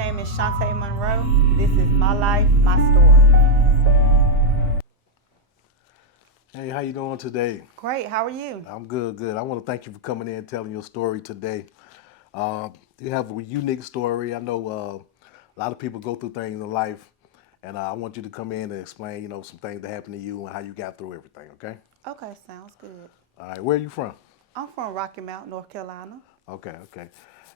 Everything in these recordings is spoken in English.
name is Shonte Monroe. This is my life, my story. Hey, how you doing today? Great, how are you? I'm good, good. I want to thank you for coming in and telling your story today. You have a unique story. I know a lot of people go through things in life, and I want you to come in and explain, some things that happened to you and how you got through everything. Okay? Okay, sounds good. All right. Where are you from? I'm from Rocky Mount, North Carolina. Okay, okay.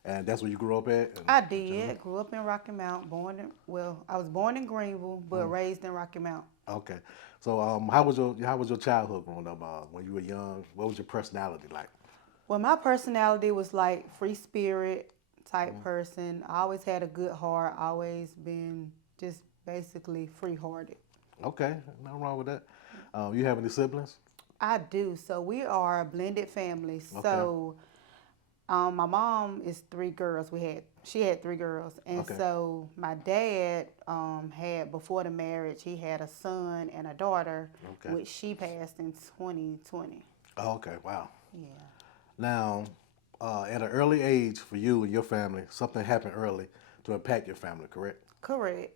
And that's where you grew up at? I did. Grew up in Rocky Mount. I was born in Greenville, but raised in Rocky Mount. Okay. So, how was your childhood growing up? When you were young, what was your personality like? Well, my personality was like free spirit type person. I always had a good heart. Always been just basically free hearted. Okay, nothing wrong with that. You have any siblings? I do. So we are a blended family. Okay, So my mom is three girls. She had three girls, and okay, so my dad had before the marriage he had a son and a daughter, okay. which she passed in 2020. Oh, okay, wow. Yeah, Now, at an early age for you and your family, something happened early to impact your family, correct? correct.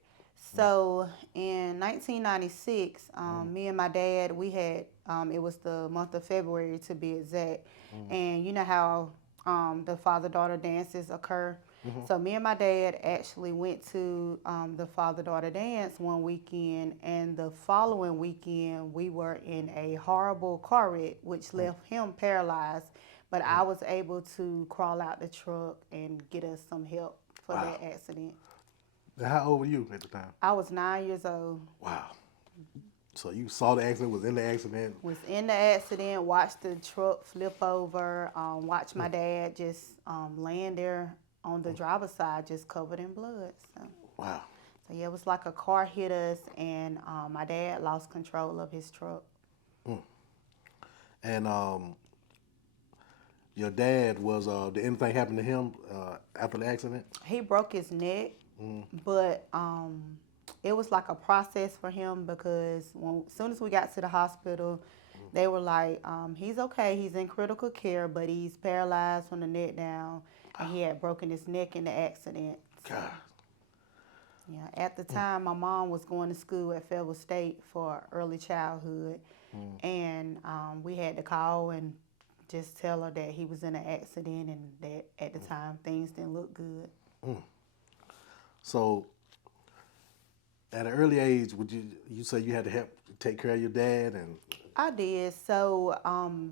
So in 1996, me and my dad we had it was the month of February to be exact, and you know how the father daughter dances occur. So me and my dad actually went to the father daughter dance one weekend, and the following weekend we were in a horrible car wreck, which left him paralyzed. But I was able to crawl out the truck and get us some help for Wow. that accident. Now, how old were you at the time? I was 9 years old. Wow. So you saw the accident, was in the accident. Was in the accident, watched the truck flip over, watched my dad just laying there on the driver's side, just covered in blood. Wow. So yeah, it was like a car hit us, and my dad lost control of his truck. And your dad did anything happen to him after the accident? He broke his neck, but it was like a process for him because as soon as we got to the hospital, they were like, he's okay, he's in critical care, but he's paralyzed from the neck down, and he had broken his neck in the accident. So, God. yeah, at the time, my mom was going to school at Fayetteville State for early childhood, and we had to call and just tell her that he was in an accident and that at the time things didn't look good. So at an early age, would you say you had to help take care of your dad and I did. So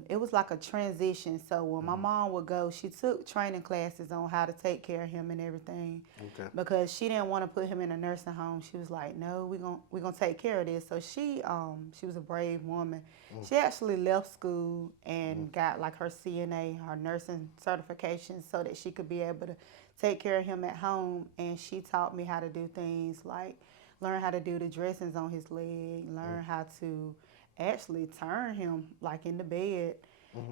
it was like a transition. So when my mom would go, she took training classes on how to take care of him and everything, okay. because she didn't want to put him in a nursing home. She was like, "No, we're gonna take care of this." So she was a brave woman. She actually left school and got like her CNA, her nursing certification, so that she could be able to take care of him at home. And she taught me how to do things like learn how to do the dressings on his leg, learn how to actually turn him like in the bed.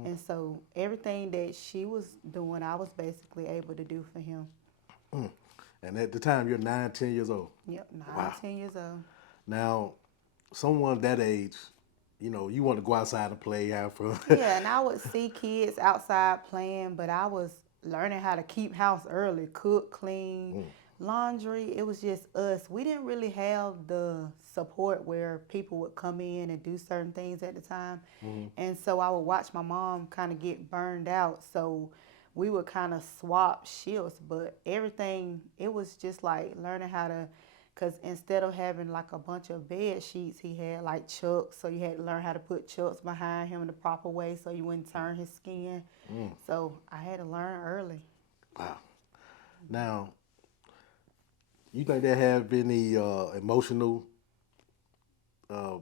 And so everything that she was doing, I was basically able to do for him. And at the time you're 9, 10 years old. Yep, nine, Wow. 10 years old. Now, someone that age, you want to go outside and play, have fun. Yeah, and I would see kids outside playing, but I was learning how to keep house early, cook, clean, laundry. It was just us. We didn't really have the support where people would come in and do certain things at the time. And so I would watch my mom kind of get burned out. So we would kind of swap shifts, but everything, it was just like learning how to, because instead of having like a bunch of bed sheets, he had like chucks. So you had to learn how to put chucks behind him in the proper way so you wouldn't turn his skin. So I had to learn early. Wow. Now, you think there have any emotional uh,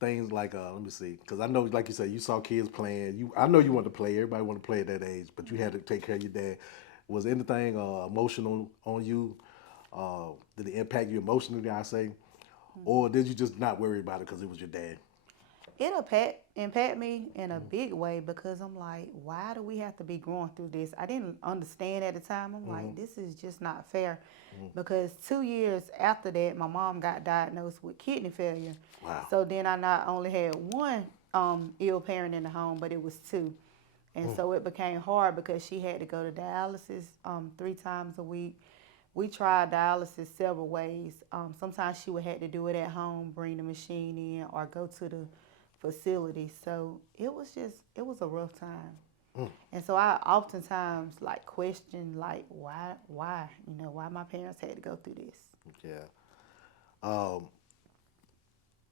things like let me see, because I know, like you said, you saw kids playing. I know you want to play. Everybody want to play at that age, but you had to take care of your dad. Was anything emotional on you? Did it impact you emotionally? I say, or did you just not worry about it because it was your dad? It impact me in a big way because I'm like, why do we have to be going through this? I didn't understand at the time. I'm like, this is just not fair. Because 2 years after that, my mom got diagnosed with kidney failure. Wow. So then I not only had one ill parent in the home, but it was two. And so it became hard because she had to go to dialysis 3 times a week. we tried dialysis several ways. Sometimes she would have to do it at home, bring the machine in, or go to the facility. So it was a rough time. And so I oftentimes like question like why, why my parents had to go through this. Yeah. Um,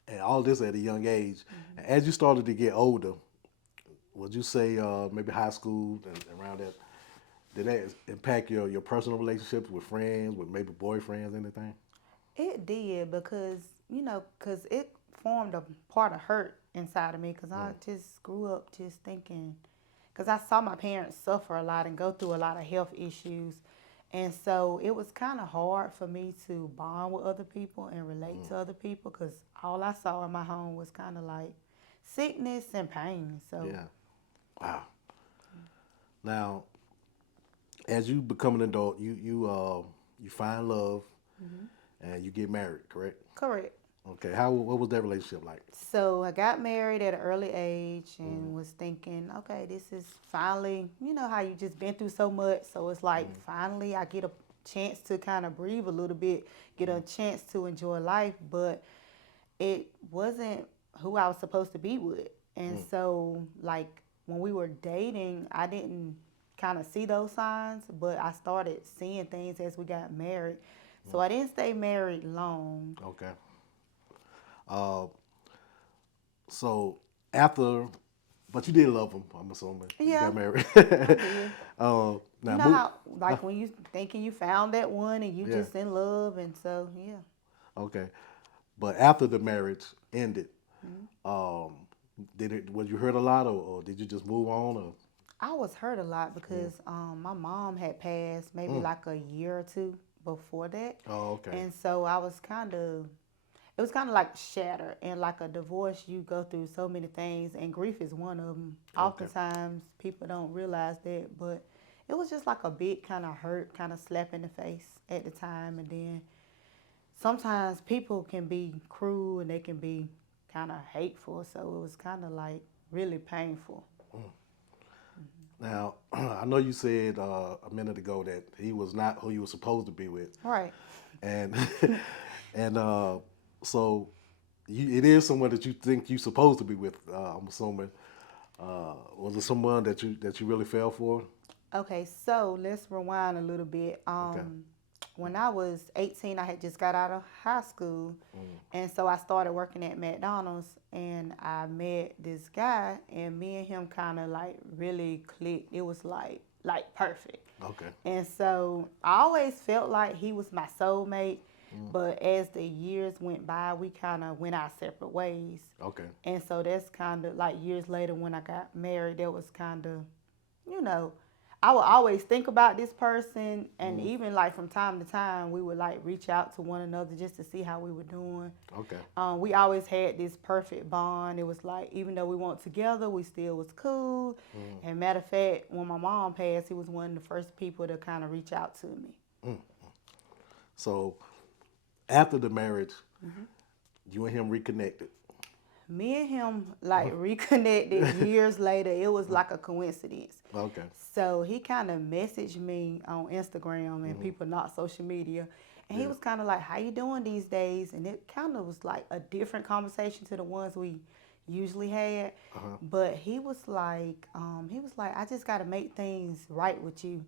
and all this at a young age. And as you started to get older, would you say maybe high school and around that, did that impact your personal relationships with friends, with maybe boyfriends, anything? It did because, because it formed a part of hurt inside of me because I just grew up just thinking, because I saw my parents suffer a lot and go through a lot of health issues. And so it was kind of hard for me to bond with other people and relate to other people because all I saw in my home was kind of like sickness and pain. So, Yeah. Wow. Now, as you become an adult, you find love and you get married, correct? correct. Okay. What was that relationship like? So I got married at an early age and was thinking, okay, this is finally, how you just been through so much. So it's like finally I get a chance to kind of breathe a little bit, get a chance to enjoy life, but it wasn't who I was supposed to be with. And so like when we were dating, I didn't kind of see those signs, but I started seeing things as we got married. So I didn't stay married long. Okay. Uh, so after, but you did love him, I'm assuming. You Yeah, got married. I did. You Now, know how, like when you thinking you found that one and you yeah. just in love, and so yeah. Okay. But after the marriage ended, um, was you hurt a lot, or did you just move on, or? I was hurt a lot because my mom had passed maybe like a year or two before that, Oh, okay. and so I was it was kind of like shattered. And like a divorce, you go through so many things, and grief is one of them. Okay. Oftentimes, people don't realize that, but it was just like a big kind of hurt, kind of slap in the face at the time, and then sometimes people can be cruel and they can be kind of hateful. So it was kind of like really painful. Now, I know you said a minute ago that he was not who you were supposed to be with, Right. and and so it is someone that you think you're supposed to be with. I'm assuming. Was it someone that you really fell for? Okay, so let's rewind a little bit. Okay. When I was 18, I had just got out of high school, and so I started working at McDonald's, and I met this guy, and me and him kind of like really clicked. It was like perfect. Okay. And so I always felt like he was my soulmate, but as the years went by, we kind of went our separate ways. Okay. And so that's kind of like years later when I got married, that was kind of, you know, I would always think about this person, and even like from time to time, we would like reach out to one another just to see how we were doing. Okay. We always had this perfect bond. It was like even though we weren't together, we still was cool. And matter of fact, when my mom passed, he was one of the first people to kind of reach out to me. So after the marriage, you and him reconnected. Me and him like reconnected years later. It was like a coincidence. Okay. So he kind of messaged me on Instagram and people not social media. And he was kind of like, how you doing these days? And it kind of was like a different conversation to the ones we usually had. But he was like, I just got to make things right with you.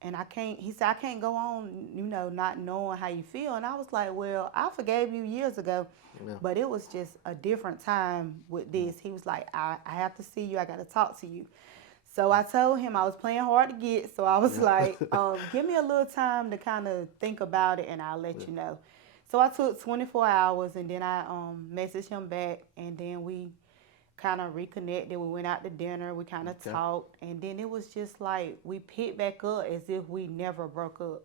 And he said, I can't go on, not knowing how you feel. And I was like, well, I forgave you years ago, but it was just a different time with this. He was like, I have to see you. I got to talk to you. So I told him I was playing hard to get. So I was like, give me a little time to kind of think about it and I'll let you know. So I took 24 hours and then I messaged him back and then we kind of reconnected. We went out to dinner. We kind of talked. And then it was just like we picked back up as if we never broke up.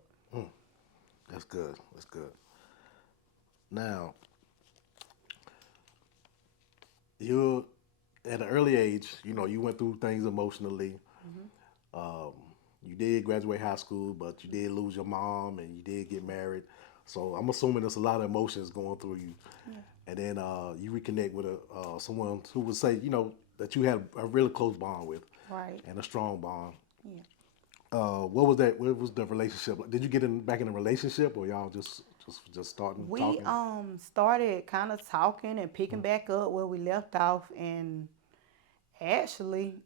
That's good. That's good. Now, you're at an early age, you went through things emotionally. Um, you did graduate high school, but you did lose your mom and you did get married. So I'm assuming there's a lot of emotions going through you. Yeah. And then you reconnect with someone who would say, that you had a really close bond with. Right. And a strong bond. Yeah. what was that? What was the relationship? Like? Did you get back in a relationship, or y'all just starting We talking? started kind of talking and picking back up where we left off, and actually,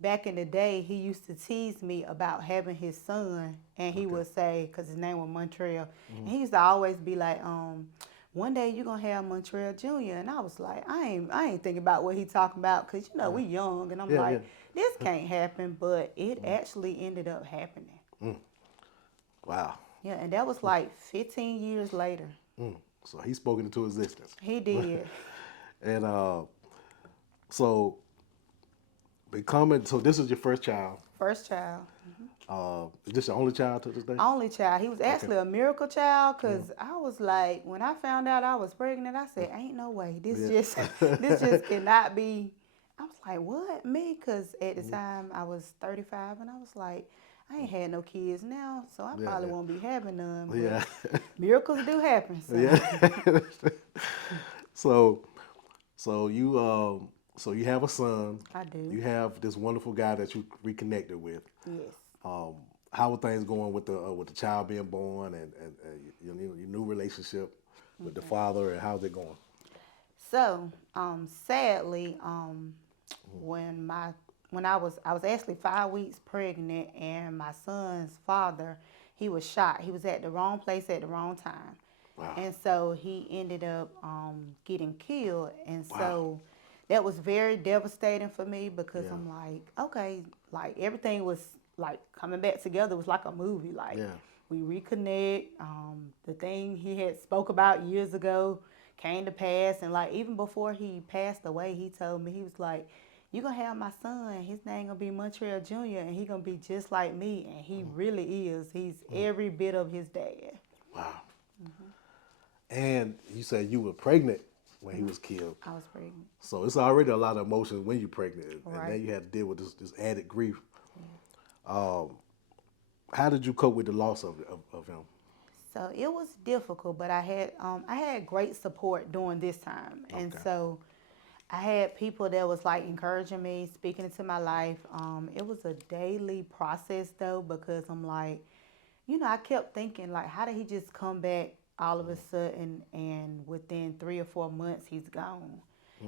back in the day, he used to tease me about having his son, and he Okay. would say, because his name was Montreal, and he used to always be like, one day you're gonna have Montreal Jr. And I was like, I ain't thinking about what he talking about, because Yeah. we young, and I'm Yeah. Yeah. like, this can't happen, but it actually ended up happening. Wow. Yeah, and that was like 15 years later. So he spoke into existence. He did. And so becoming so this is your first child. First child. Is this your only child to this day? Only child. He was Okay. actually a miracle child, because I was like, when I found out I was pregnant, I said, ain't no way. This Yeah. just this just cannot be. I was like, what? Me? Because at the time I was 35, and I was like, I ain't had no kids now, so I Yeah. probably Yeah. won't be having none. But Yeah. miracles do happen. So Yeah. so so you have a son. I do. You have this wonderful guy that you reconnected with. Yes. How are things going with the child being born and your new relationship with the father, and how's it going? So, sadly, when my when I was actually 5 weeks pregnant, and my son's father, he was shot. He was at the wrong place at the wrong time, Wow. and so he ended up getting killed. And Wow. so that was very devastating for me, because Yeah. I'm like, okay, like everything was like coming back together. It was like a movie. Like Yeah. we reconnect. The thing he had spoke about years ago came to pass, and like even before he passed away, he told me, he was like, "You gonna have my son. His name gonna be Montreal Jr. and he gonna be just like me." And he really is. He's every bit of his dad. Wow. And you said you were pregnant when he was killed. I was pregnant. So it's already a lot of emotions when you're pregnant, and Right. then you had to deal with this added grief. How did you cope with the loss of him? So it was difficult, but I had great support during this time, and Okay. so I had people that was like encouraging me, speaking into my life. It was a daily process though, because I'm like, I kept thinking like, how did he just come back all of a sudden, and within 3 or 4 months he's gone?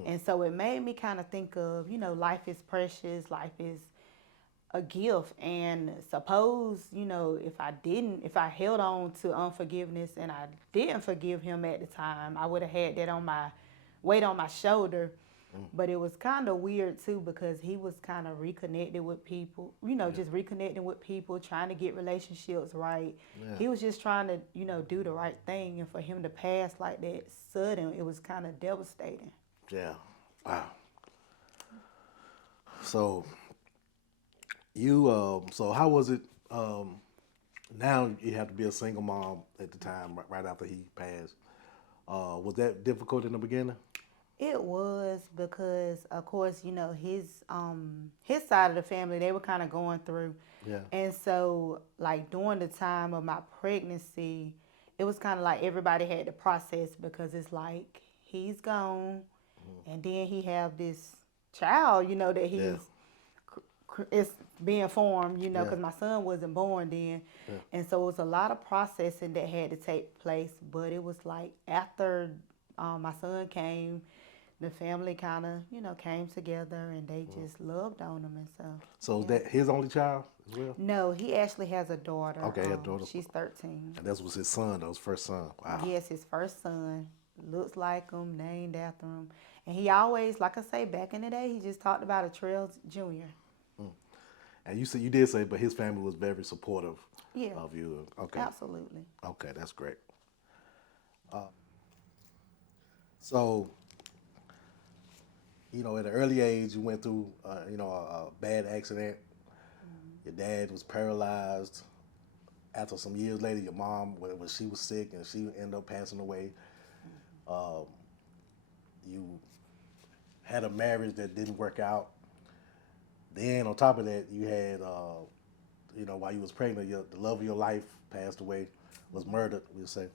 And so it made me kind of think of, life is precious, life is a gift, and suppose, if I held on to unforgiveness and I didn't forgive him at the time, I would have had that on my weight on my shoulder. But it was kind of weird too, because he was kind of reconnected with people, just reconnecting with people, trying to get relationships right. Yeah. He was just trying to, do the right thing, and for him to pass like that sudden, it was kind of devastating. Yeah. Wow. So so how was it? Now you have to be a single mom at the time, right after he passed. Was that difficult in the beginning? It was, because, of course, his side of the family, they were kind of going through, Yeah. and so like during the time of my pregnancy, it was kind of like everybody had to process, because it's like he's gone, and then he have this child, that Yeah. it's being formed, Yeah. because my son wasn't born then, and so it was a lot of processing that had to take place. But it was like after my son came, the family kind of, came together, and they just loved on him. And so, So is yeah. that his only child as well? No, he actually has a daughter. Okay, he had a daughter. She's 13. And that was his son, that was first son. Wow. Yes, his first son. Looks like him, named after him. And he always, like I say, back in the day, he just talked about a Trail Jr. And you said, you did say, but his family was very supportive Yeah, of you. Okay. absolutely. Okay, that's great. So, at an early age, you went through, a bad accident. Your dad was paralyzed. After some years later, your mom, when she was sick and she ended up passing away, you had a marriage that didn't work out. Then on top of that, you had, while you was pregnant, the love of your life passed away, was murdered, we'll say.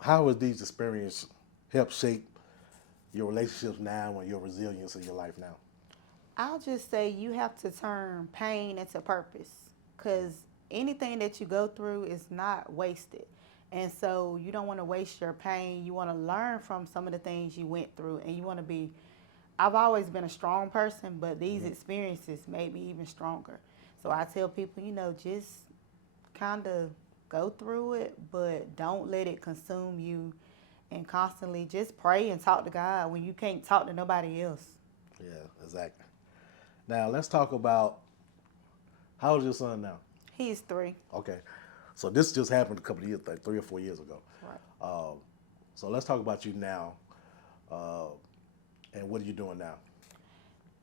How has these experiences helped shape your relationships now and your resilience in your life now? I'll just say you have to turn pain into purpose because anything that you go through is not wasted. And so you don't want to waste your pain. You want to learn from some of the things you went through and you want to be. I've always been a strong person, but these experiences made me even stronger. So I tell people, just kind of go through it, but don't let it consume you and constantly just pray and talk to God when you can't talk to nobody else. Yeah, exactly. Now let's talk about how old is your son now? He's 3. Okay, so this just happened a couple of years, like 3 or 4 years ago. Right. Um, so let's talk about you now, uh, and what are you doing now?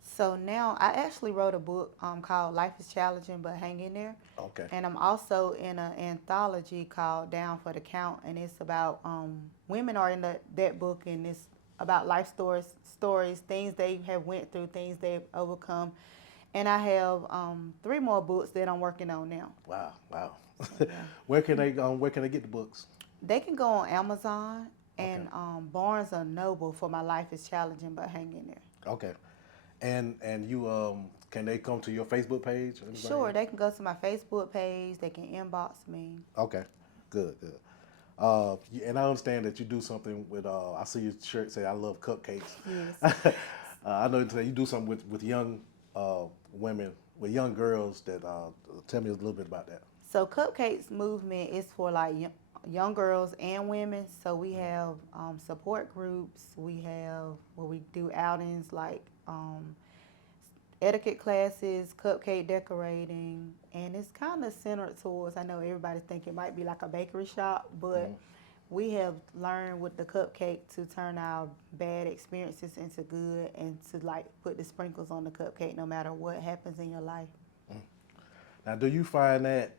So now I actually wrote a book called Life is Challenging But Hang in There. Okay, And I'm also in an anthology called Down for the Count. And it's about women are in that book and it's about life stories, things they have went through, things they've overcome. And I have 3 more books that I'm working on now. wow, wow. Yeah. Where can they get the books? They can go on Amazon Okay, and Barnes and Noble for My Life is Challenging But Hang in There. okay. And you can they come to your Facebook page? Or anything? Sure, they can go to my Facebook page. They can inbox me. Okay, good, good. And I understand that you do something with. I see your shirt say "I love cupcakes." Yes. I know that you do something with young women, with young girls. That tell me a little bit about that. So Cupcakes movement is for like young girls and women. So we have support groups. We have where we do outings like etiquette classes, cupcake decorating, and it's kind of centered towards. I know everybody think it might be like a bakery shop, but we have learned with the cupcake to turn our bad experiences into good and to like put the sprinkles on the cupcake no matter what happens in your life. Now, do you find that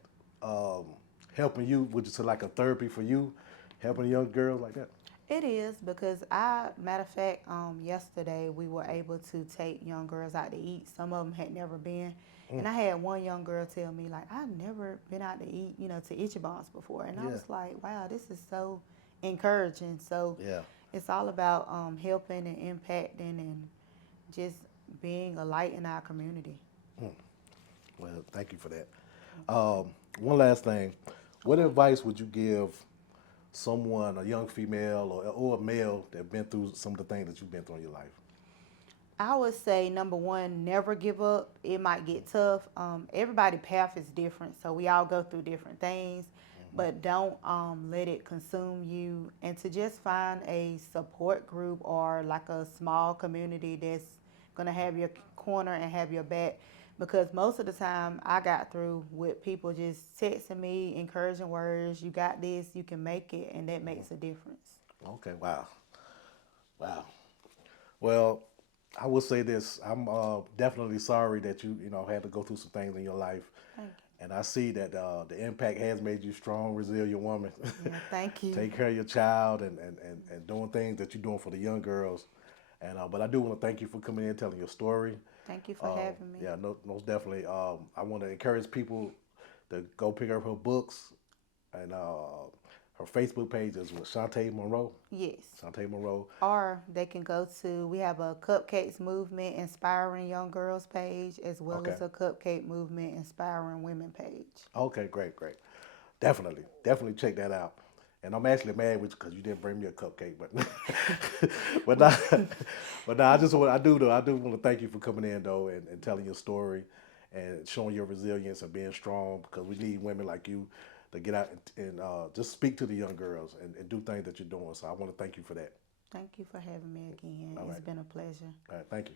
um, helping you, which is like a therapy for you, helping young girls like that? It is because matter of fact, yesterday we were able to take young girls out to eat. Some of them had never been, and I had one young girl tell me like, "I've never been out to eat, to Ichiban's before," and I Yeah, was like, "Wow, this is so encouraging." So yeah. it's all about helping and impacting and just being a light in our community. Well, thank you for that. One last thing, what advice would you give someone, a young female or a male that been through some of the things that you've been through in your life? I would say number one, never give up. It might get tough. Everybody's path is different, so we all go through different things. But don't let it consume you, and to just find a support group or like a small community that's gonna have your corner and have your back. Because most of the time, I got through with people just texting me, encouraging words. You got this. You can make it, and that makes a difference. Okay, wow, wow. Well, I will say this: I'm definitely sorry that you had to go through some things in your life, Thank and I see that the impact has made you strong, resilient woman. you. Yeah, thank you. Take care of your child and doing things that you're doing for the young girls. And but I do want to thank you for coming in and telling your story. Thank you for having me. Yeah, no, most definitely. I want to encourage people to go pick up her books and her Facebook page is with Shonte Monroe. Yes. Shonte Monroe. Or they can go to, we have a Cupcakes Movement Inspiring Young Girls page as well Okay. as a Cupcake Movement Inspiring Women page. Okay, great, great. Definitely, definitely check that out. And I'm actually mad with you because you didn't bring me a cupcake, but but now, but now I do want to thank you for coming in though and telling your story and showing your resilience and being strong because we need women like you to get out and just speak to the young girls and do things that you're doing. So I want to thank you for that. Thank you for having me again. All It's right, been a pleasure. all right, thank you.